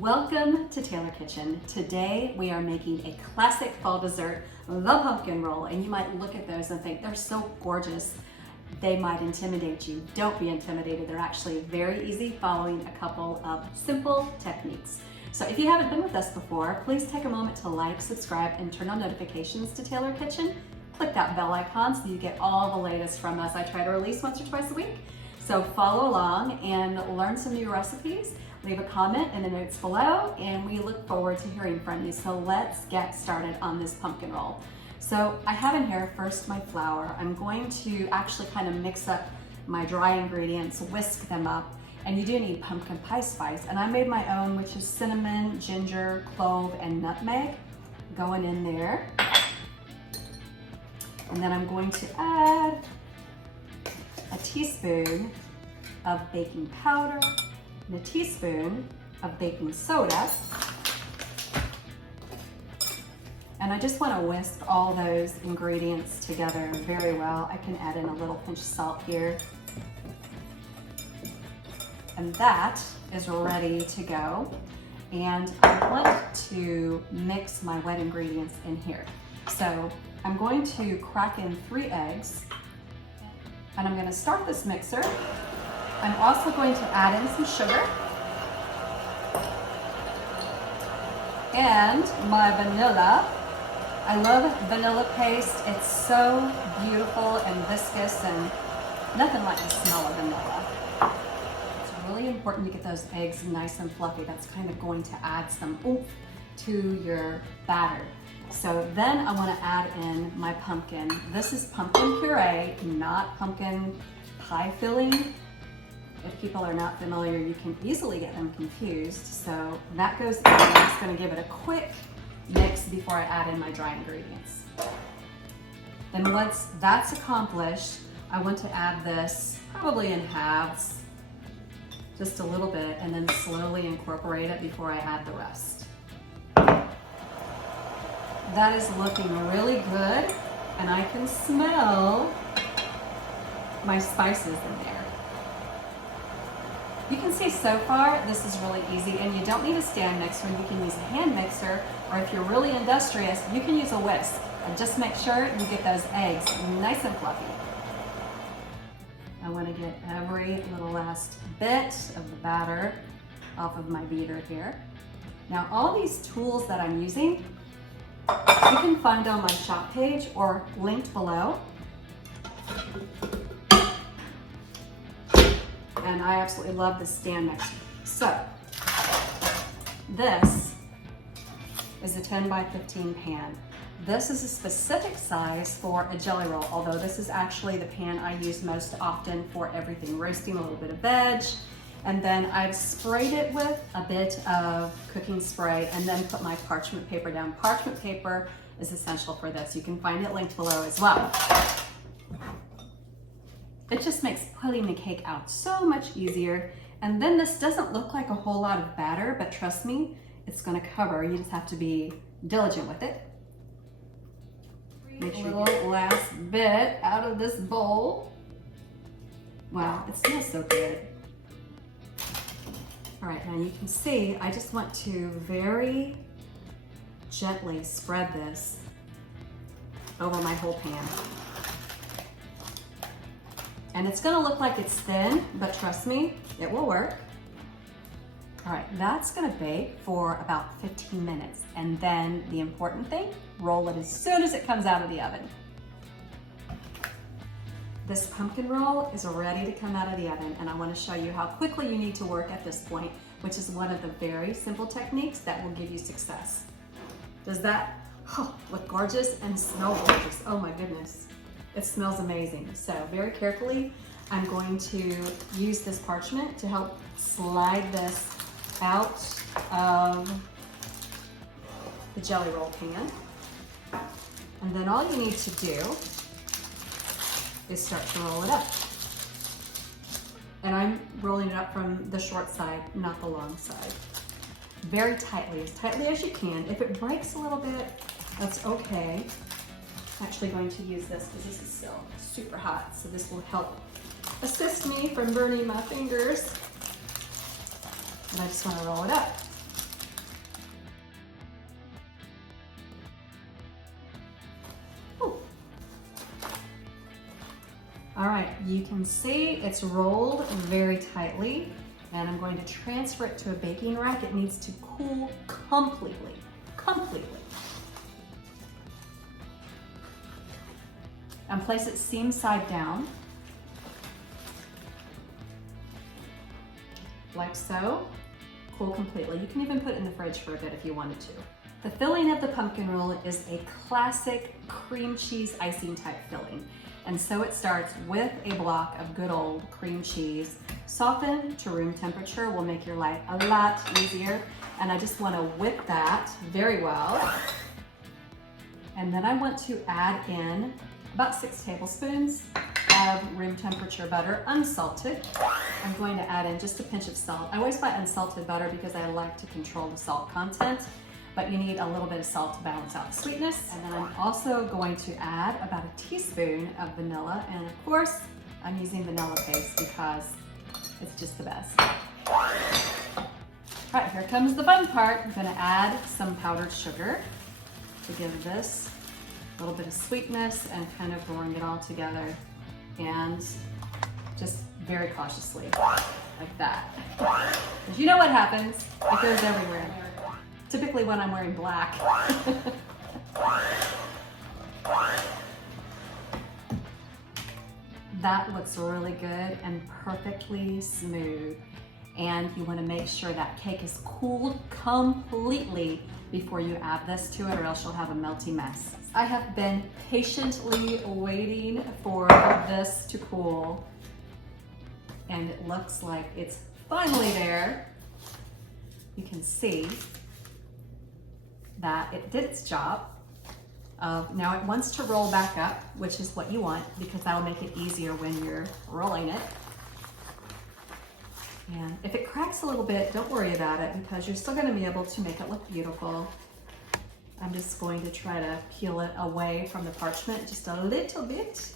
Welcome to TaylorKitchen. Today we are making a classic fall dessert, the pumpkin roll. And you might look at those and think they're so gorgeous, they might intimidate you. Don't be intimidated. They're actually very easy, following a couple of simple techniques. So if you haven't been with us before, please take a moment to like, subscribe, and turn on notifications to TaylorKitchen. Click that bell icon so you get all the latest from us. I try to release once or twice a week. So follow along and learn some new recipes. Leave a comment in the notes below, and we look forward to hearing from you. So let's get started on this pumpkin roll. So I have in here first my flour. I'm going to actually kind of mix up my dry ingredients, whisk them up, and you do need pumpkin pie spice. And I made my own, which is cinnamon, ginger, clove, and nutmeg going in there. And then I'm going to add a teaspoon of baking powder and a teaspoon of baking soda. And I just want to whisk all those ingredients together very well. I can add in a little pinch of salt here. And that is ready to go. And I want to mix my wet ingredients in here. So I'm going to crack in 3 eggs, and I'm going to start this mixer. I'm also going to add in some sugar and my vanilla. I love vanilla paste. It's so beautiful and viscous, and nothing like the smell of vanilla. It's really important to get those eggs nice and fluffy. That's kind of going to add some oomph to your batter. So then I want to add in my pumpkin. This is pumpkin puree, not pumpkin pie filling. If people are not familiar, you can easily get them confused. So that goes in. I'm just going to give it a quick mix before I add in my dry ingredients. Then once that's accomplished, I want to add this probably in halves, just a little bit, and then slowly incorporate it before I add the rest. That is looking really good, and I can smell my spices in there. You can see so far this is really easy, and you don't need a stand mixer. You can use a hand mixer, or if you're really industrious, you can use a whisk. And just make sure you get those eggs nice and fluffy. I want to get every little last bit of the batter off of my beater here. Now all these tools that I'm using, you can find on my shop page or linked below. And I absolutely love this stand mixer. So this is a 10 by 15 pan. This is a specific size for a jelly roll, although this is actually the pan I use most often for everything, roasting a little bit of veg. And then I've sprayed it with a bit of cooking spray and then put my parchment paper down. Parchment paper is essential for this. You can find it linked below as well. It just makes putting the cake out so much easier. And then this doesn't look like a whole lot of batter, but trust me, it's gonna cover. You just have to be diligent with it. Make sure a little last bit out of this bowl. Wow, it smells so good. All right, now you can see, I just want to very gently spread this over my whole pan. And it's gonna look like it's thin, but trust me, it will work. All right, that's gonna bake for about 15 minutes. And then the important thing, roll it as soon as it comes out of the oven. This pumpkin roll is ready to come out of the oven, and I want to show you how quickly you need to work at this point, which is one of the very simple techniques that will give you success. Does that look gorgeous and smell gorgeous? Oh my goodness. It smells amazing. So very carefully, I'm going to use this parchment to help slide this out of the jelly roll pan. And then all you need to do is start to roll it up. And I'm rolling it up from the short side, not the long side. Very tightly as you can. If it breaks a little bit, that's okay. I'm actually going to use this because this is still super hot, so this will help assist me from burning my fingers. And I just want to roll it up. All right, you can see it's rolled very tightly, and I'm going to transfer it to a baking rack. It needs to cool completely. And place it seam side down, like so. Cool completely. You can even put it in the fridge for a bit if you wanted to. The filling of the pumpkin roll is a classic cream cheese icing type filling. And so it starts with a block of good old cream cheese. Soften to room temperature will make your life a lot easier. And I just want to whip that very well. And then I want to add in about 6 tablespoons of room temperature butter, unsalted. I'm going to add in just a pinch of salt. I always buy unsalted butter because I like to control the salt content, but you need a little bit of salt to balance out the sweetness. And then I'm also going to add about a teaspoon of vanilla. And of course, I'm using vanilla paste because it's just the best. All right, here comes the fun part. I'm gonna add some powdered sugar to give this a little bit of sweetness and kind of bring it all together. And just very cautiously, like that. Because you know what happens, it goes everywhere. Typically when I'm wearing black. That looks really good and perfectly smooth. And you want to make sure that cake is cooled completely before you add this to it, or else you'll have a melty mess. I have been patiently waiting for this to cool, and it looks like it's finally there. You can see that it did its job. Now it wants to roll back up, which is what you want, because that'll make it easier when you're rolling it. And if it cracks a little bit, don't worry about it, because you're still gonna be able to make it look beautiful. I'm just going to try to peel it away from the parchment just a little bit.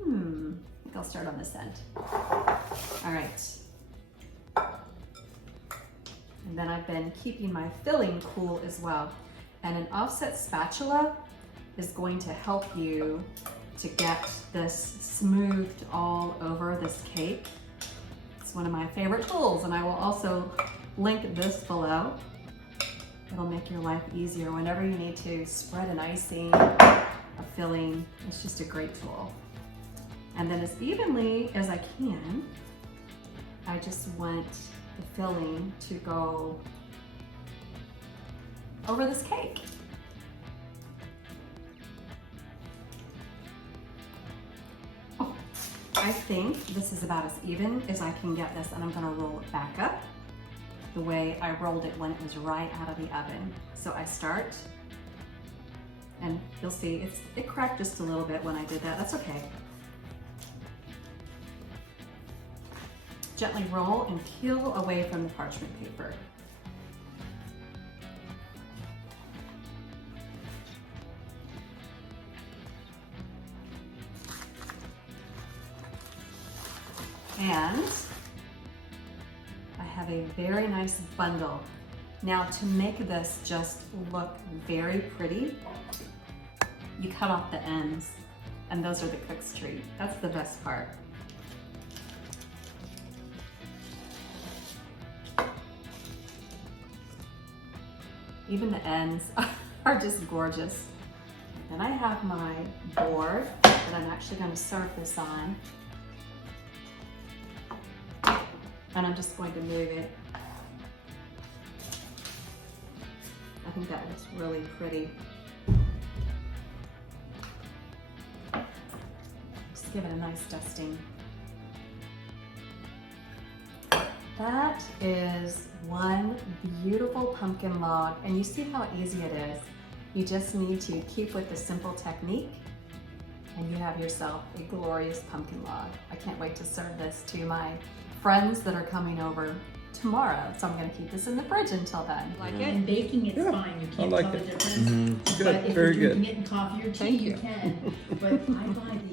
I think I'll start on this end. All right. And then I've been keeping my filling cool as well. And an offset spatula is going to help you to get this smoothed all over this cake. It's one of my favorite tools, and I will also link this below. It'll make your life easier whenever you need to spread an icing, a filling. It's just a great tool. And then as evenly as I can, I just want the filling to go over this cake. Oh, I think this is about as even as I can get this, and I'm gonna roll it back up the way I rolled it when it was right out of the oven. So I start, and you'll see it cracked just a little bit when I did that. That's okay. Gently roll and peel away from the parchment paper. And I have a very nice bundle. Now, to make this just look very pretty, you cut off the ends, and those are the cook's treat. That's the best part. Even the ends are just gorgeous. Then I have my board that I'm actually going to serve this on. And I'm just going to move it. I think that looks really pretty. Just give it a nice dusting. That is one beautiful pumpkin log, and you see how easy it is. You just need to keep with the simple technique, and you have yourself a glorious pumpkin log. I can't wait to serve this to my friends that are coming over tomorrow, so I'm going to keep this in the fridge until then. Like it? And baking, it's fine. You can't tell the difference. Good, But if very you're good. drinking it in coffee or tea, you can. But I buy these.